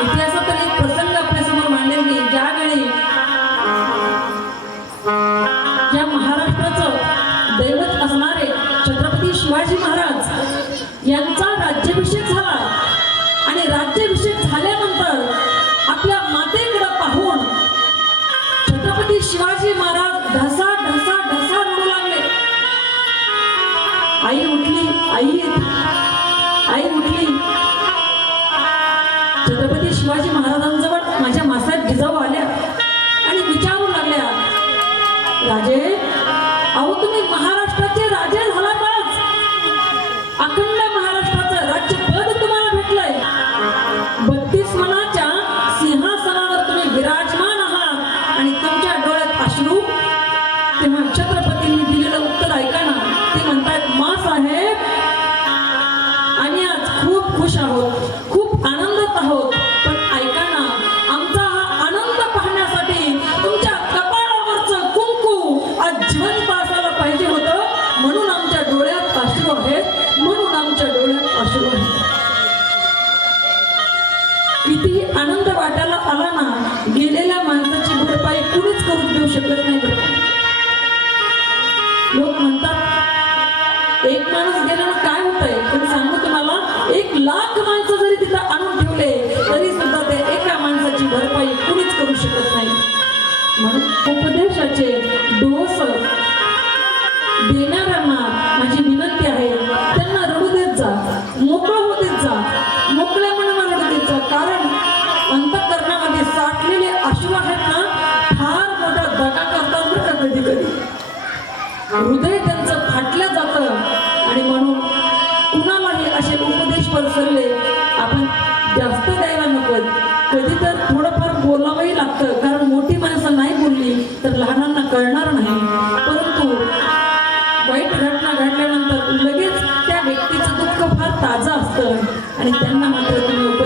इतिहासातील एक प्रसंग आपल्यासमोर मांडेल की ज्यावेळी या महाराष्ट्राचं दैवत असणारे छत्रपती शिवाजी महाराज यांचा राज्याभिषेक झाला आणि राज्याभिषेक झाल्यानंतर आपल्या मातेकडे पाहून छत्रपती शिवाजी महाराज ढसा ढसा ढसा रडू लागले. आई उठली आई आई उठली. राजे. अहो तुम्ही महाराष्ट्राचे राजे झाला पाच. अखंड महाराष्ट्राचं राज्यपद तुम्हाला भेटलंय. बत्तीस मनाच्या सिंहासनावर तुम्ही विराजमान आहात. आणि तुमच्या डोळ्यात अश्रू. तेव्हा छत्रपतींनी दिलेलं उत्तर ऐका ना. ते म्हणतात मा साहेब वाटायला आला ना गेलेल्या माणसाची भरपाई कुणीच करून देऊ शकत नाही. लोक म्हणतात एक माणूस गेल्यानं काय होत आहे पण सांगू तुम्हाला एक लाख माणसं जरी तिथं आणून ठेवले तरी सुद्धा ते एका माणसाची भरपाई कुणीच करू शकत नाही. म्हणून उपदेशाचे डोस देणाऱ्यांना माझी हृदय त्यांचं फाटलं जातं. आणि म्हणून कुणालाही असे उपदेश पसरले आपण जास्त द्यायला नको. कधी तर थोडंफार बोलावंही लागतं. कारण मोठी माणसं नाही बोलली तर लहानांना कळणार नाही. परंतु वाईट घटना घडल्यानंतर लगेच त्या व्यक्तीचं दुःख फार ताजं असतं. आणि त्यांना मात्र तुम्ही